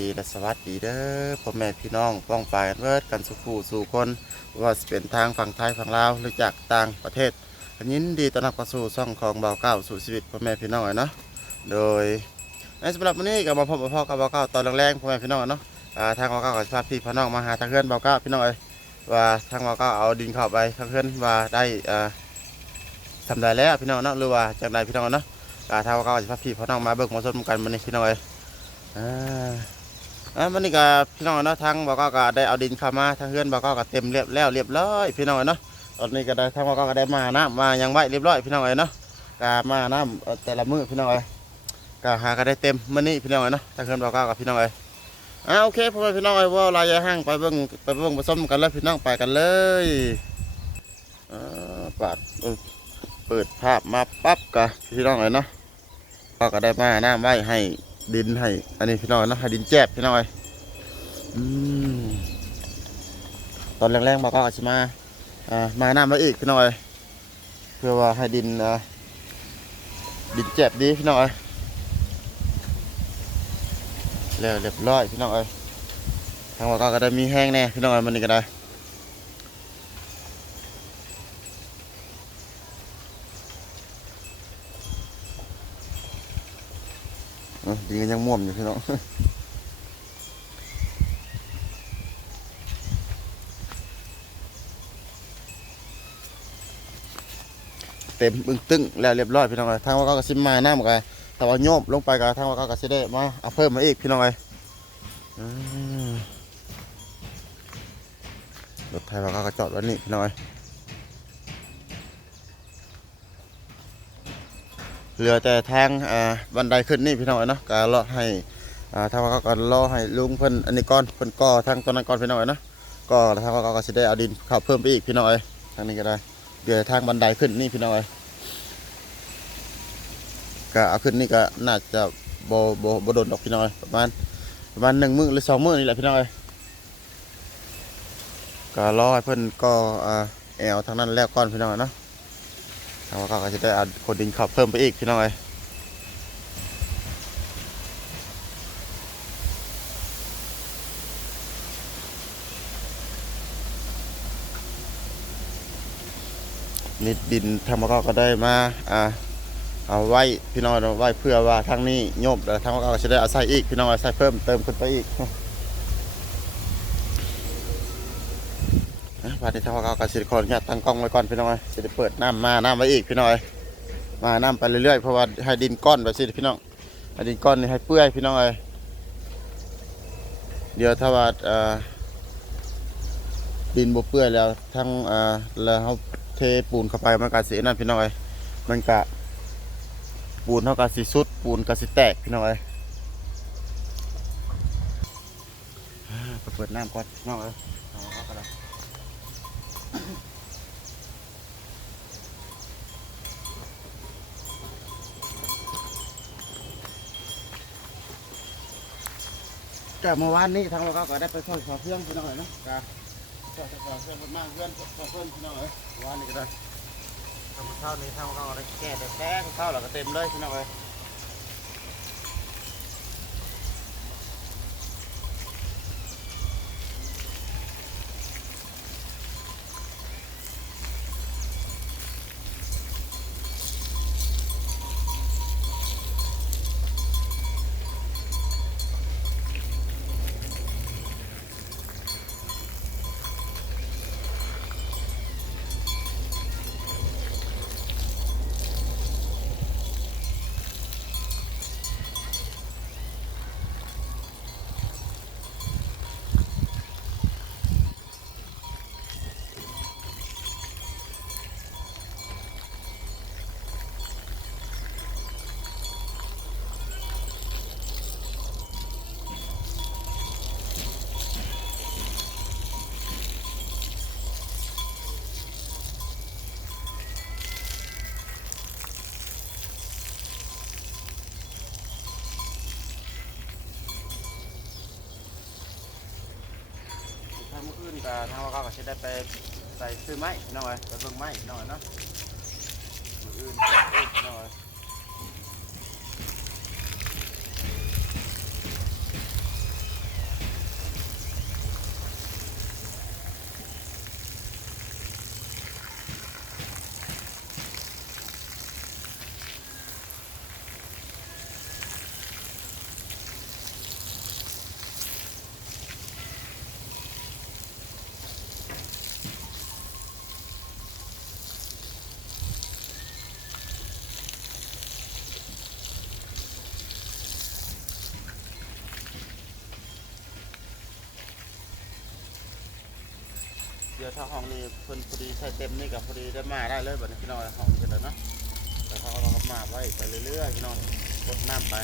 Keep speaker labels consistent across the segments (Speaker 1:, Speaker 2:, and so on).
Speaker 1: ดีและสวัสดีเด้อพ่อแม่พี่น้องป้องปายกันเวิร์ดกันสุขูสู่คนว่าสิเป็นทางฝั่งไทยฝั่งลาวหรือจากต่างประเทศอันยินดีต้อนรับเข้าสู่ช่องของเบาเก้าสู่ชีวิตพ่อแม่พี่น้องเนาะโดยในสำหรับวันนี้ก็มาพบกับพ่อกับเบาเก้าตอนแรงๆพ่อแม่พี่น้องเนาะทางเบาเก้ากับพาพี่พี่น้องมาหาทางเพื่อนเบาเก้าพี่น้องเอ้ยว่าทางเบาเก้าเอาดินเข้าไปทางเพื่อนว่าได้ทำได้แล้วพี่น้องเนาะหรือว่าจากใดพี่น้องเนาะทางเบาเก้ากับพาพี่พี่น้องมาเบิกมาชมกันวันนี้พี่น้องเอ้ยอ่า อ่าวันนี้ก็พี่น้องเนาะทางบอกก็ได้เอาดินเข้ามาทางเฮือนบอกก็เต็มเรียบแล้วเรียบร้อยพี่น้องเนาะตอนนี้ก็ได้ทางบอกก็ได้มาน้ำมายังไว้เรียบร้อยพี่น้องเนาะก็มาน้ำแต่ละมื้อพี่น้องเอ้ยก็หาก็ได้เต็มมื้อนี้พี่น้องเนาะทางเฮือนบอกก็กับพี่น้องเอ้ยอ่าโอเคพ่อแม่พี่น้องเอ้ยว่าลายยาห้างไปเบิ่งไปเบิ่งผสมกันแล้วพี่น้องไปกันเลยอ่าปาดเปิดภาพมาปั๊บก็พี่น้องเอ้ยเนาะก็ได้มาน้ำไว้ให้ ดินให้ อันนี้พี่น้อยนะให้ดินแจบพี่น้อยอืมตอนแรงๆมาก็อาจจะมาอ่ามาน้ำมาอีกพี่น้อยเพื่อว่าให้ดินอ่าดินแจบดีพี่น้อยแล้วเรียบร้อยพี่น้อยทางว่าก็ได้มีแห้งแน่พี่น้อยมันนี่ก็ได้ กินก็ยังม่วมอยู่พี่น้องเต็มบึ้งตึ้งแล้วเรียบร้อยพี่น้องเลยทางว่าก็กระซิมมาหน้าหมดเลยแต่ว่าโยมลงไปก็ทางว่าก็กระซิได้มาเอาเพิ่มมาอีกพี่น้องเลยอืมรถไทยว่าก็กระจอดไว้นี่พี่น้องเลย เหลือแต่ทางอ่าบันไดขึ้นนี่พี่น้องเอ้ยนาะก็รอให้อ่าทางว่าก็ก็รอให้ลุงเพิ่นอันนี้ก่อนเพิ่นก่อทางตอนนั้นก่อนพี่น้องเอ้ยนาะก็ทางว่าก็กระซิได้เอาดินเข้าเพิ่มไปอีกพี่น้องเอ้ยทางนี้ก็ได้เดี๋ยวทางบันไดขึ้นนี่พี่น้อยก็เอาขึ้นนี่ก็น่าจะโบโบโบโดนดอกพี่น้อยประมาณประมาณหนึ่งมื้อหรือสองมื้อนี่แหละพี่น้อยก็รอให้เพิ่นก็อ่าแอลทางนั้นแล้วก่อนพี่น้อยเนาะ ทางว่าเขาก็จะได้อาคนดินขับเพิ่มไปอีกพี่น้องเลยนิดดินทางว่าเขาก็ได้มาอ่าเอาไว้พี่น้อยเอาไว้เพื่อว่าทางนี้โยบแล้วทางก็จะได้อาใส่อีกพี่น้อยใส่เพิ่มเติมขึ้นไปอีก อะพาที่ทางว่าเขาก็สิขออนุญาตตั้งกล้องไว้ก่อนพี่น้อยจะได้เปิดน้ำมาน้ำไว้อีกพี่น้อยมาน้ำไปเรื่อยๆเพราะว่าให้ดินก้อนแบบสิพี่น้องให้ดินก้อนนี่ให้เปื่อยพี่น้องเลยเดี๋ยวถ้าว่าดินบ่เปื่อยแล้วทั้งแล้วเขาเทปูนเข้าไปมันก็สินั่นพี่น้องเอ้ยมันก็ปูนเท่ากับสิสุด ปูนก็สิแตกพี่น้องเอ้ยเปิดน้ำก่อนพี่น้องเอ้ยเอาเอาก็ได้ แต่เมื่อวานนี้ทางเราก็ได้ไปช่วยสอเพื่อนพี่น้องเลยเนาะก็ช่วยสอเพื่อนคนมากเพื่อนสอเพื่อนพี่น้องเลยเมื่อวานนี้ก็ได้ทำข้าวนี้ทางเราก็ได้แก้ได้แป้งข้าวเราก็เต็มเลยพี่น้องเลย ก็ทางเราก็จะได้ไปใส่ซื้อไม้พี่น้องเลยไปเบิ่งไม้พี่น้องเลยเนาะมื้ออื่นมื้ออื่นพี่น้องเลย ดี๋ยวถ้าห้องนี้เพิ่นพอดีใช้เต็มนี่กับพอดีได้มาได้เลยแบบนี้พี่น้องห้องนี้ก็ได้เนาะแต่เขาเราก็มาไว้ไปเรื่อยๆพี่น้องกดน้ำไป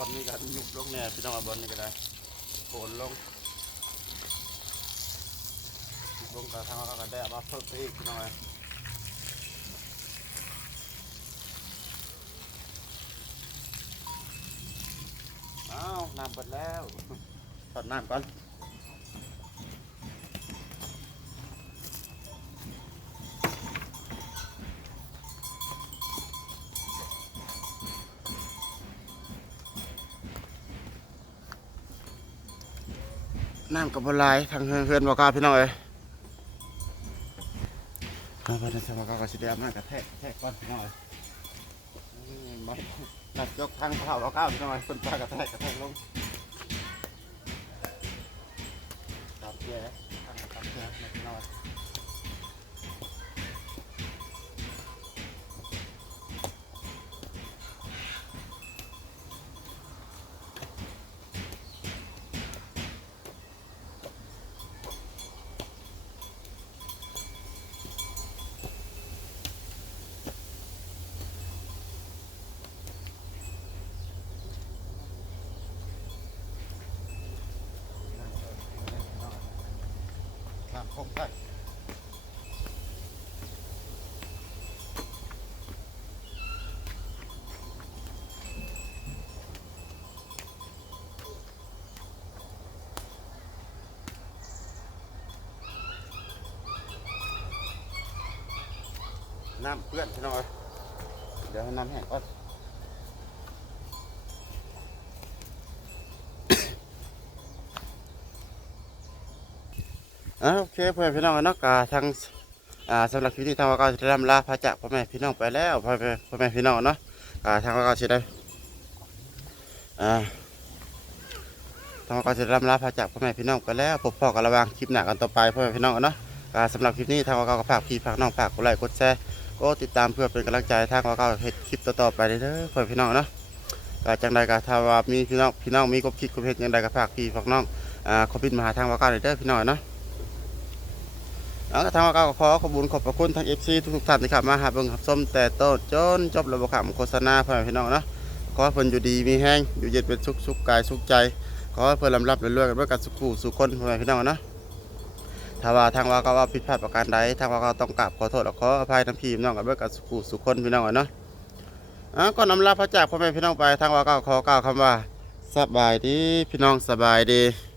Speaker 1: บอลนี่ก็ยุบลงแน่พี่น้องเอาบอลนี่ก็ได้โผล่ลงลงกระทางเราก็ได้เอามาเพิ่มไปอีกหน่อยอ้าวน้ำหมดแล้วตอดน้ำก่อน น้ำกับบลายทางเฮือนบอกกล้าพี่น้องเอ้ยมาพันธุ์สมากาก็สิเดียมากกระแทกแทกก้อนพี่น้องเอ้ยบ่หนัดยกทางเท้าเรากล้าพี่น้องเอ้ยคนปลากระแทกกระแทกลงตับเยอะทางตับเยอะพี่น้องเอ้ย พำคงใช่น้ำเพื่อนพี่น้องเอ้ยเดี๋ยวให้น้ำแห้งก่อน โอเคเพื่อแม่พี่น้องเนาะกาทางอ่าสำหรับคลิปนี้ทางวาก็จะรำลาพระจากพ่อแม่พี่น้องไปแล้วพ่อแม่พ่อแม่พี่น้องเนาะกาทางวาก็จะได้อ่าทางวาก็จะรำลาพระจากพ่อแม่พี่น้องไปแล้วพบพ่อกันระวังคลิปหน้ากันต่อไปพ่อแม่พี่น้องเนาะกาสำหรับคลิปนี้ทางว่าก็ฝากพี่ฝากน้องฝากกดไลค์กดแชร์ก็ติดตามเพื่อเป็นกำลังใจทางวาก็เฮ็ดคลิปต่อๆไปเด้อพ่อแม่พี่น้องเนาะกาจังใดก็ถ้าว่ามีพี่น้องพี่น้องมีกบคิดกบเฮ็ดยังใดก็ฝากพี่ฝากน้องอ่าขอพิดมาหาทางว่าก็เด้อพี่น้องเนาะ แล้วก็ทางว่าก็ขอขอบคุญขอบพระคุณทางเอฟซีทุกๆท่านที่ข้ามาหาเบิ่งรับชมแต่ต้นจนจบระบบขำโฆษณาพ่อแม่พี่น้องเนาะขอให้เพิ่นอยู่ดีมีแห้งอยู่เย็นเป็นสุขสุขกายสุขใจ ขอให้เพิ่นลำรับเรื่อยๆกันด้วยกันสุขูสุขคนพ่อแม่พี่น้องเนาะถ้าว่าทางว่าก็ว่าผิดพลาดประการใดทางว่าก็ต้องกราบขอโทษและขออภัยทั้งพี่น้องกันด้วยกันสุขูสุขคนพี่น้องเนาะอะก็นำลาพระจากพ่อแม่พี่น้องไปทางว่าก็ขอกล่าวคำว่าสบายดีพี่น้องสบายดี